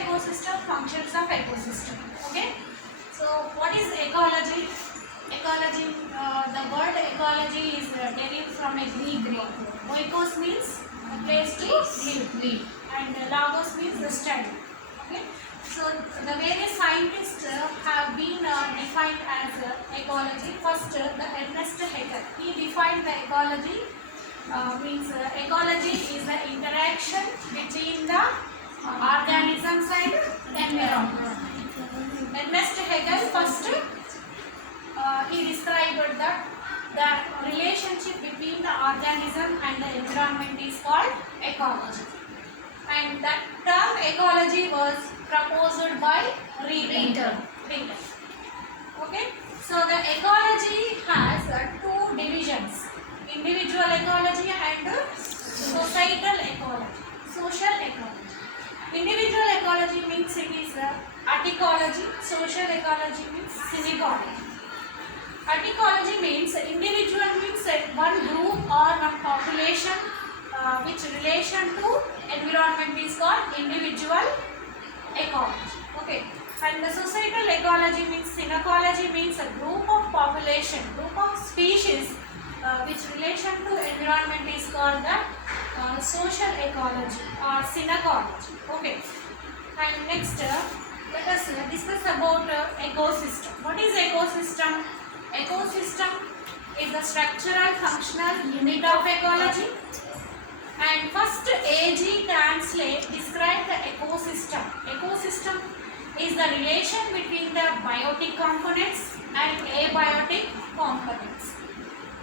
ecosystem, functions of ecosystem. Okay. So what is ecology? Ecology, the word ecology is derived from a Greek word. Oikos means a place to live, and logos means the study. Okay. So the various scientists have been defined as ecology. First, the Ernest Haeckel. He defined the ecology means ecology is the interaction between the organisms and environment. Ernest Haeckel first he described that the relationship between the organism and the environment is called ecology. And that term ecology was proposed by Reader. Okay. So the ecology has two divisions: individual ecology and societal ecology, social ecology. Individual ecology means it is aticology, social ecology means synecology. Aticology means individual means one group or one population which relation to environment is called individual ecology. Okay. And the societal ecology means synecology means a group of population, group of species which relation to environment is called the social ecology or synecology. Okay. And next let us discuss about ecosystem. What is ecosystem? Ecosystem is the structural functional unit of ecology. And first AG translate describe the ecosystem. Ecosystem is the relation between the biotic components and abiotic components.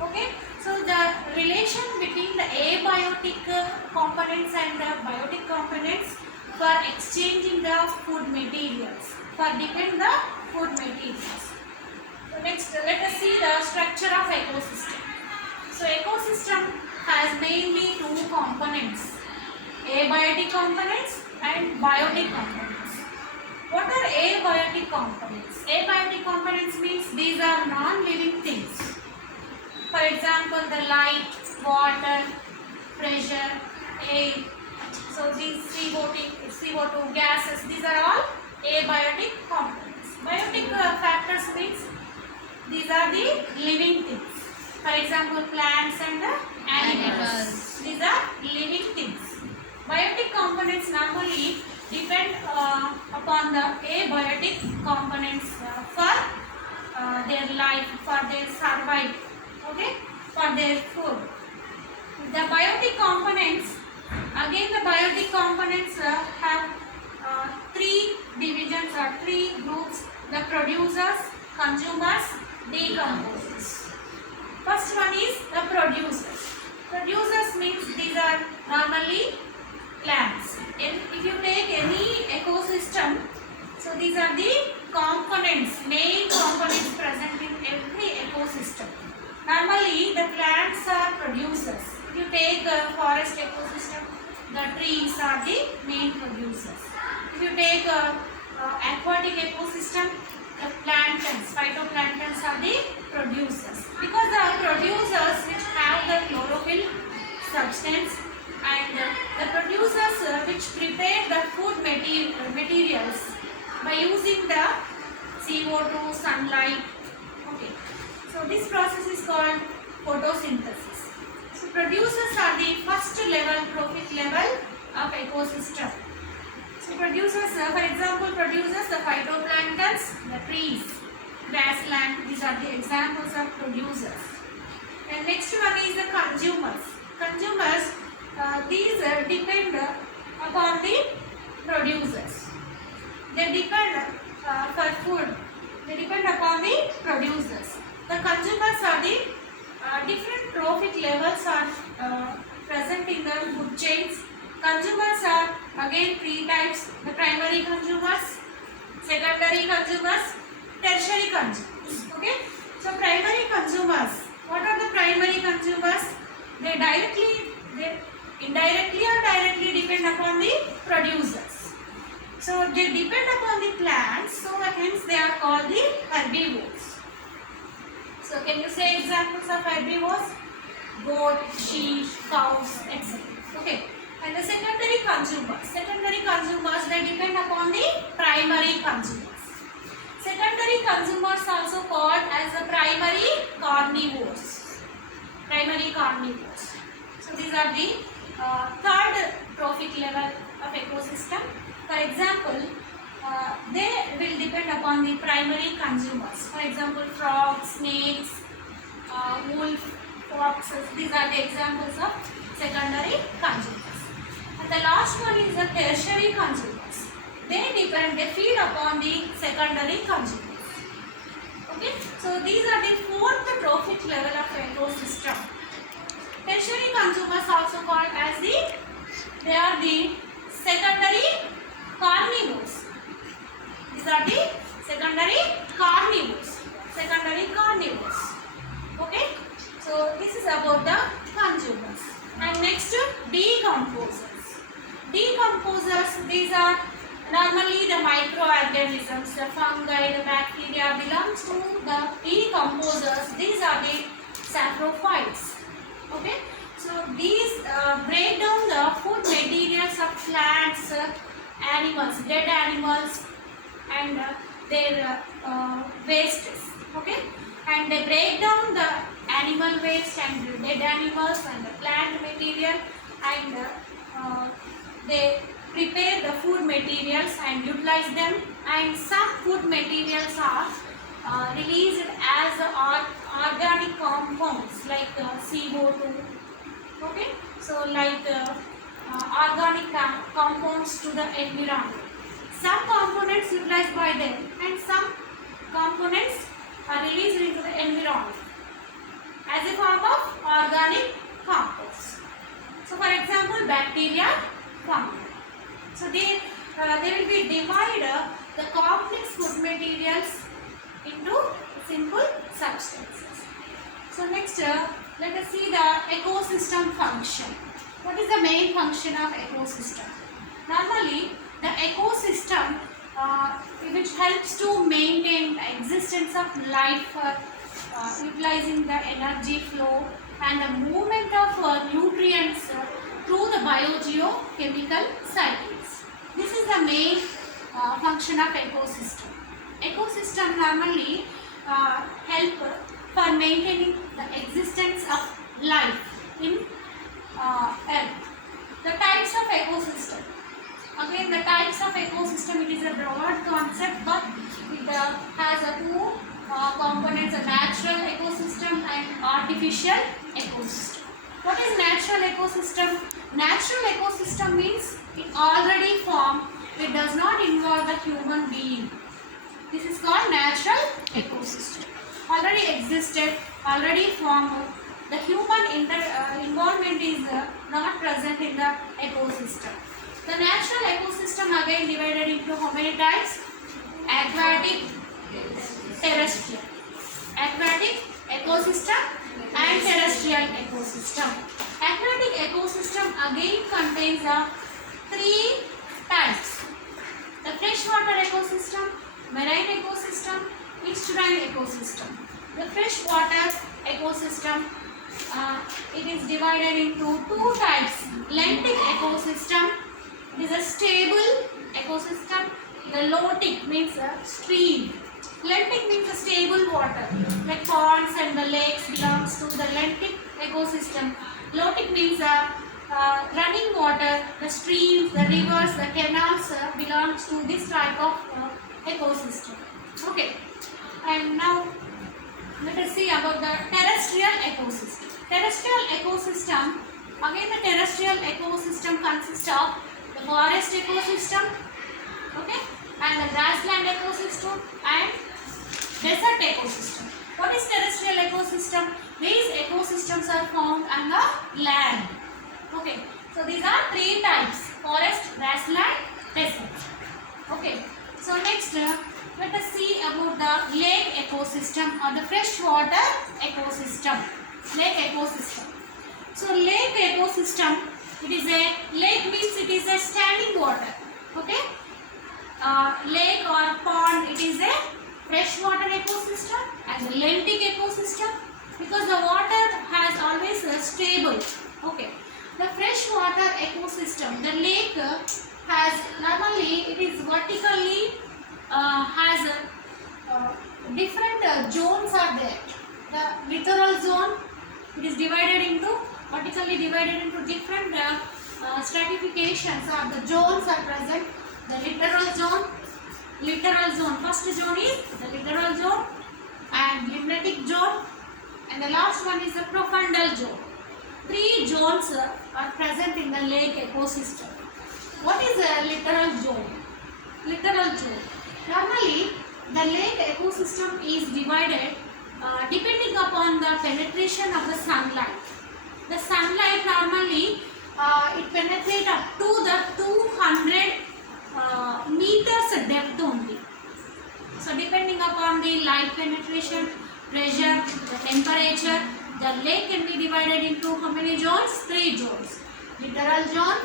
Okay. So the relation between the abiotic components and the biotic components for exchanging the food materials, for depend the food materials. So next let us see the structure of ecosystem. So ecosystem has mainly two components: abiotic components and biotic components. What are abiotic components? Abiotic components means these are non-living things. For example, the light, water, pressure, air. So these CO2 gases, these are all abiotic components. Biotic factors means these are the living things. For example, plants and animals. These are living things. Biotic components normally depend upon the abiotic components for their life, for their survival, okay, for their food. The biotic components, again the biotic components have three divisions or three groups: the producers, consumers, decomposers. First one is the producers. Producers means these are normally plants. If you take any ecosystem, so these are the components, main components present in every ecosystem. Normally the plants are producers. If you take a forest ecosystem, the trees are the main producers. If you take a aquatic ecosystem, the planktons, phytoplanktons are the producers. Because they are producers which have the chlorophyll substance, and the producers which prepare the food materials by using the CO2, sunlight. Okay. So this process is called photosynthesis. So producers are the first level, trophic level of ecosystem. So producers, for example, producers, the phytoplanktons, the trees, grassland, these are the examples of producers. And next one is the consumers. Consumers, these depend upon the producers. They depend for food. They depend upon the producers. The consumers are the different trophic levels are present in the food chains. Consumers are again three types: the primary consumers, secondary consumers, tertiary consumers. Okay. So primary consumers. What are the primary consumers? They indirectly or directly depend upon the producers. So they depend upon the plants. So hence they are called the herbivores. So can you say examples of herbivores? Goat, sheep, cows, etc. Okay. And the secondary consumers. Secondary consumers, they depend upon secondary consumers. Secondary consumers also called as the primary carnivores. Primary carnivores. So these are the third trophic level of ecosystem. For example, they will depend upon the primary consumers. For example, frogs, snakes, wolf, foxes. These are the examples of secondary consumers. And the last one is the tertiary consumers. They feed upon the secondary consumers. Okay, so these are the fourth trophic level of ecosystem. Tertiary consumers also called as they are the secondary carnivores. These are the secondary carnivores. Secondary carnivores. Okay, so this is about the consumers. And next, decomposers. Decomposers, these are normally the microorganisms, the fungi, the bacteria belongs to the decomposers. These are the saprophytes. Okay, so these break down the food materials of plants, animals, dead animals, and their wastes. Okay, and they break down the animal waste and the dead animals and the plant material, and they prepare the food materials and utilize them. And some food materials are released as organic compounds like CO2. Okay, so like organic compounds to the environment. Some components utilized by them and some components are released into the environment as a form of organic compounds. So for example, bacteria, fungi. So they will be divided the complex food materials into simple substances. So next, let us see the ecosystem function. What is the main function of ecosystem? Normally, the ecosystem which helps to maintain the existence of life, utilizing the energy flow and the movement of nutrients through the biogeochemical cycles. This is the main function of ecosystem. Ecosystem normally help for maintaining the existence of life in Earth. The types of ecosystem. Again, the types of ecosystem, it is a broad concept, but it has two components: a natural ecosystem and artificial ecosystem. What is natural ecosystem? Natural ecosystem means it already formed. It does not involve the human being. This is called natural ecosystem. Already existed, already formed. The human involvement is not present in the ecosystem. The natural ecosystem again divided into how many types? Aquatic, terrestrial. Aquatic ecosystem and terrestrial ecosystem. Aquatic ecosystem again contains three types: the freshwater ecosystem, marine ecosystem, estuarine ecosystem. The freshwater ecosystem, it is divided into two types: lentic ecosystem, it is a stable ecosystem. The lotic means a stream. Lentic means a stable water, like ponds and the lakes belongs to the lentic ecosystem. Lotic means running water, the streams, the rivers, the canals belongs to this type of ecosystem. Okay, and now let us see about the terrestrial ecosystem. Terrestrial ecosystem, again the terrestrial ecosystem consists of the forest ecosystem, okay, and the grassland ecosystem and desert ecosystem. What is terrestrial ecosystem? These ecosystems are found on the land. Okay, so these are three types: forest, grassland, desert. Okay, so next let us see about the lake ecosystem or the freshwater ecosystem. Lake ecosystem. So lake ecosystem, it is a lake means it is a standing water. Okay, lake or pond, it is a freshwater ecosystem, and the lentic ecosystem because the water has always stable. Okay, the freshwater ecosystem, the lake has normally it is vertically has different zones are there. The littoral zone, it is divided into, vertically divided into different stratifications, or the zones are present. The littoral zone, first zone is the littoral zone and limnatic zone, and the last one is the profundal zone. Three zones are present in the lake ecosystem. What is a littoral zone? Littoral zone. Normally, the lake ecosystem is divided depending upon the penetration of the sunlight. The sunlight normally it penetrates up to the 200 meters depth only. So depending upon the light penetration, pressure, the temperature, the lake can be divided into how many zones? 3 zones. Littoral zone,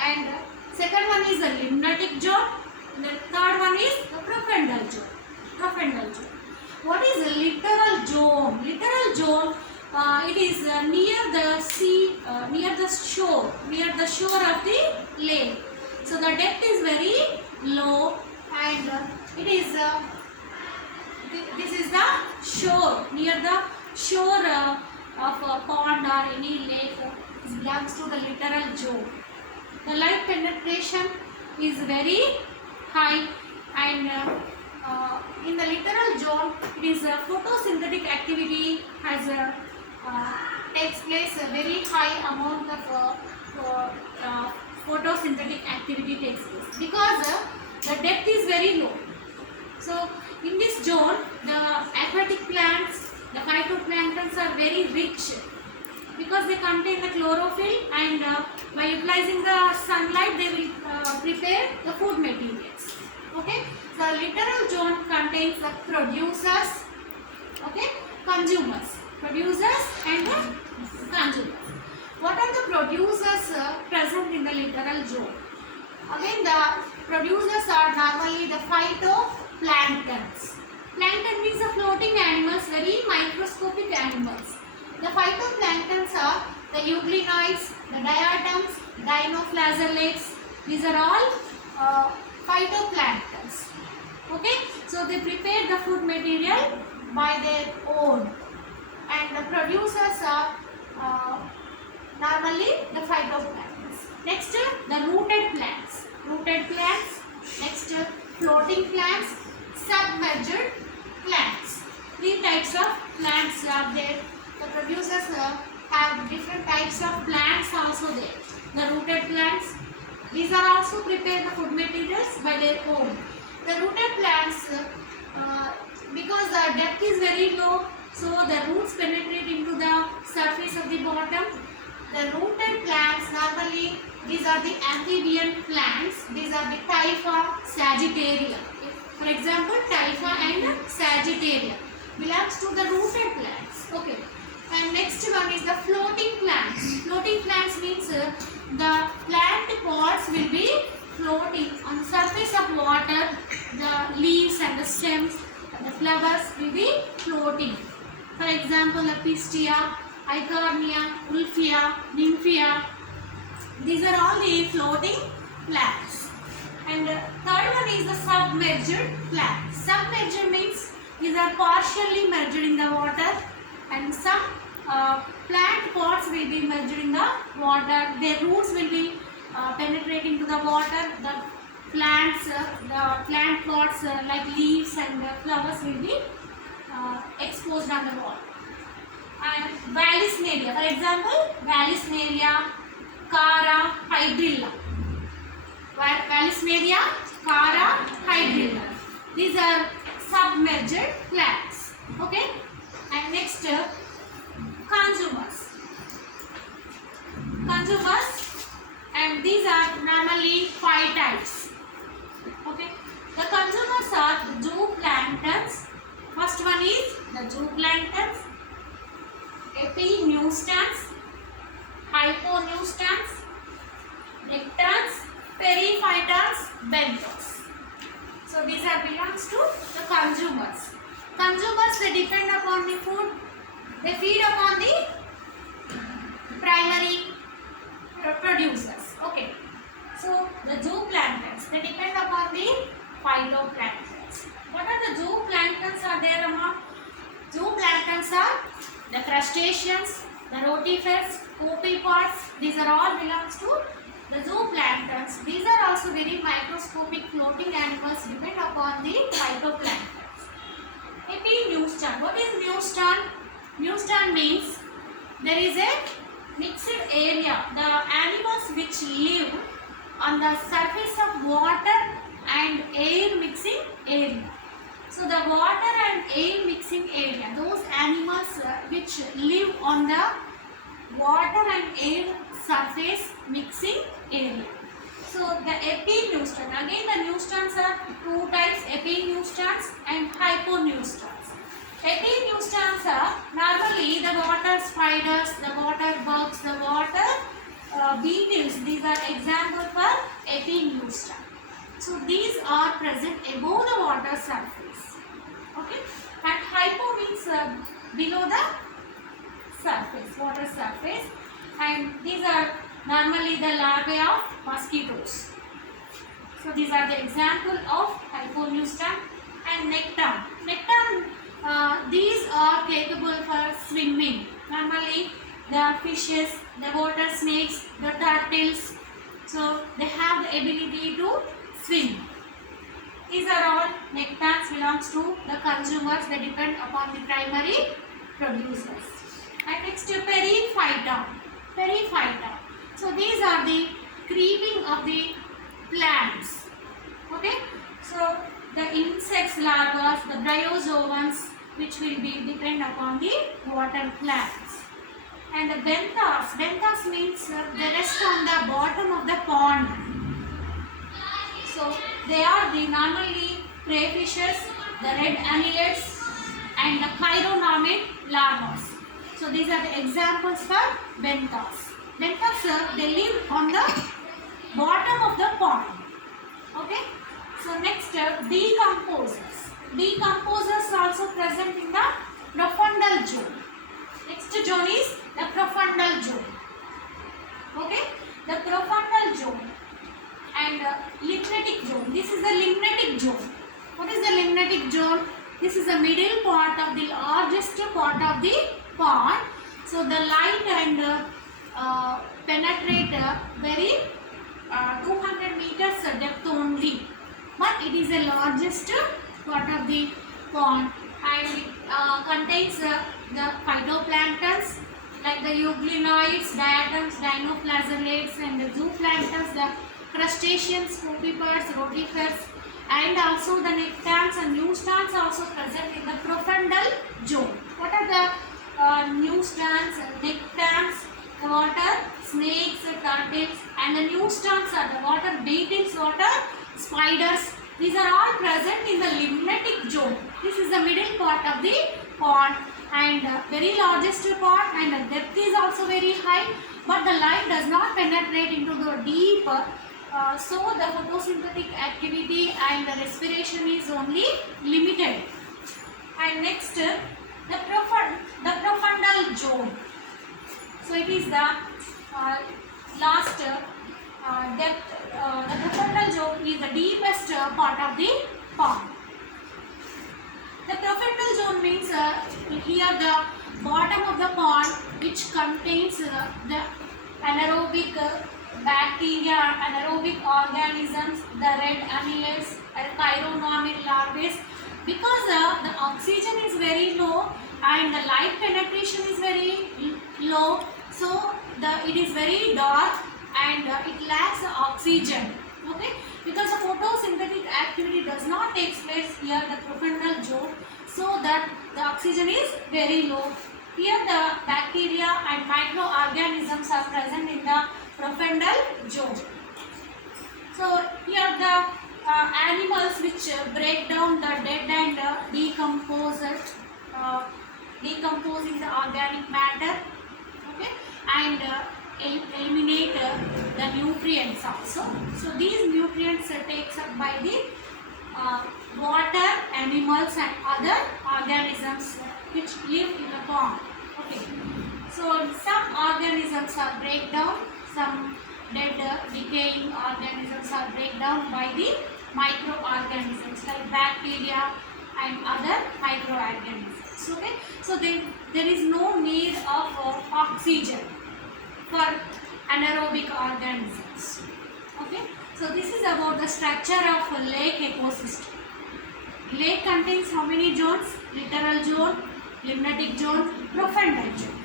and second one is the limnatic zone, and the third one is the profundal zone. Profundal zone. What is the littoral zone? Littoral zone, it is near the sea, near the shore of the lake. So the depth is very low, and it is this is the shore, near the shore of a pond or any lake. This belongs to the littoral zone. The light penetration is very high, and in the littoral zone, it is photosynthetic activity has takes place. A very high amount of photosynthetic activity takes place because the depth is very low. So in this zone, the aquatic plants, the phytoplanktons are very rich because they contain the chlorophyll, and by utilizing the sunlight they will prepare the food materials. Okay, the littoral zone contains the producers, okay, consumers, producers and consumers. What are the producers present in the littoral zone? Again, the producers are normally the phytoplanktons. Plankton means the floating animals, very microscopic animals. The phytoplanktons are the euglenoids, the diatoms, dinoflagellates. These are all phytoplanktons. Okay, so they prepare the food material by their own, and the producers are normally the phytoplanktons. Next, the rooted plants. Rooted plants. Next, floating plants, submerged plants. Three types of plants are there. The producers have different types of plants also there. The rooted plants, these are also prepare the food materials by their own. The rooted plants, because the depth is very low, so the roots penetrate into the surface of the bottom. The rooted plants, normally these are the amphibian plants. These are the Typha sagittaria. For example, Typha and Sagittaria belongs to the rooted plants. Okay. And next one is the floating plants. Floating plants means the plant pods will be floating on the surface of water. The leaves and the stems and the flowers will be floating. For example, the Pistia, Eichhornia, Ulfia, Nymphia. These are all the floating plants. And third one is the submerged plants. Submerged means these are partially merged in the water, and some plant pods will be merged in the water. Their roots will be penetrating to the water. The plants, the plant pods like leaves and flowers will be exposed on the water. And Vallisneria, for example, Vallisneria, Cara, Hydrilla. Vallisneria, Cara, Hydrilla. These are submerged plants. Okay. And next, consumers. Consumers, and these are normally 5 types. Okay. The consumers are the zooplanktons. First one is the zooplanktons, epinustans, hyponustans, nectans, periphytans, benthos. So these are belongs to the consumers. Consumers, they depend upon the food. They feed upon the primary producers. Okay. So the zooplanktons, they depend upon the phytoplanktons. What are the zooplanktons are there, Amma? Zooplanktons are the crustaceans, the rotifers, copepods. These are all belongs to the zooplanktons. These are also very microscopic floating animals depend upon the phytoplanktons. Epineuston. What is neuston? Neuston means there is a mixed area. The animals which live on the surface of water and air mixing area. So the water and air mixing area, those animals which live on the water and air surface mixing area. So the epineuston, again the neustons are two types, epineustons and hyponeustons. Epineustons are normally the water spiders, the water bugs, the water beetles. These are examples for epineuston. So these are present above the water surface. Okay, and hypo means below the surface, water surface, and these are normally the larvae of mosquitoes. So these are the example of hyponeuston. And necton. Necton, these are capable for swimming. Normally the fishes, the water snakes, the turtles. So they have the ability to swim. These are all nectons belongs to the consumers. They depend upon the primary producers. And next periphyton. Periphyton. So these are the creeping of the plants. Okay. So the insects larvae, the bryozoans, which will be depend upon the water plants. And the benthos. Benthos means the rest on the bottom of the pond. So they are the normally crayfishes, the red annelids, and the chironomid larvae. So these are the examples for benthos. Benthos, they live on the bottom of the pond. Okay. So next, decomposers. Decomposers are also present in the profundal zone. Next zone is the profundal zone. Okay, the profundal zone and limnatic zone. This is the limnatic zone. What is the limnatic zone? This is the middle part of the largest part of the pond. So the light and penetrate very 200 meters depth only. But it is the largest part of the pond, and it contains the phytoplanktons like the euglenoids, diatoms, dinoflagellates, and the zooplanktons, the crustaceans, copepods, rotifers, and also the nectons and neustons also present in the profundal zone. What are the neustons, nectons, the water snakes, turtles, and the neustons are the water beetles, water spiders. These are all present in the limnatic zone. This is the middle part of the pond and very largest part, and the depth is also very high, but the light does not penetrate into the deep, so the photosynthetic activity and the respiration is only limited. And next, the profundal zone. So it is the last depth. The profundal zone is the deepest part of the pond. The profundal zone means here the bottom of the pond, which contains the anaerobic bacteria, anaerobic organisms, the red annelids, chironomid larvae. Because the oxygen is very low and the light penetration is very low, so it is very dark and it lacks oxygen. Okay, because the photosynthetic activity does not take place here, the profundal zone, so that the oxygen is very low. Here the bacteria and microorganisms are present in the profundal zone. So here the animals which break down the dead and decomposing the organic matter, okay, and eliminate the nutrients also. So these nutrients are taken up by the water, animals, and other organisms which live in the pond. Okay. So some organisms are break down, some dead decaying organisms are break down by the microorganisms like bacteria and other microorganisms. Okay, so there is no need of oxygen for anaerobic organisms. Okay, so this is about the structure of a lake ecosystem. Lake contains how many zones? Littoral zone, limnatic zone, profundal zone.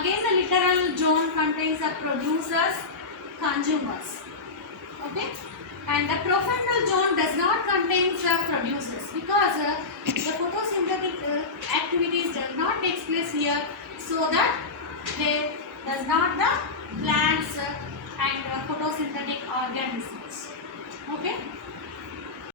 Again, the littoral zone contains the producers, consumers. Okay, and the profundal zone does not contain the producers because the photosynthetic activities does not take place here, so that there does not the plants and photosynthetic organisms. Okay.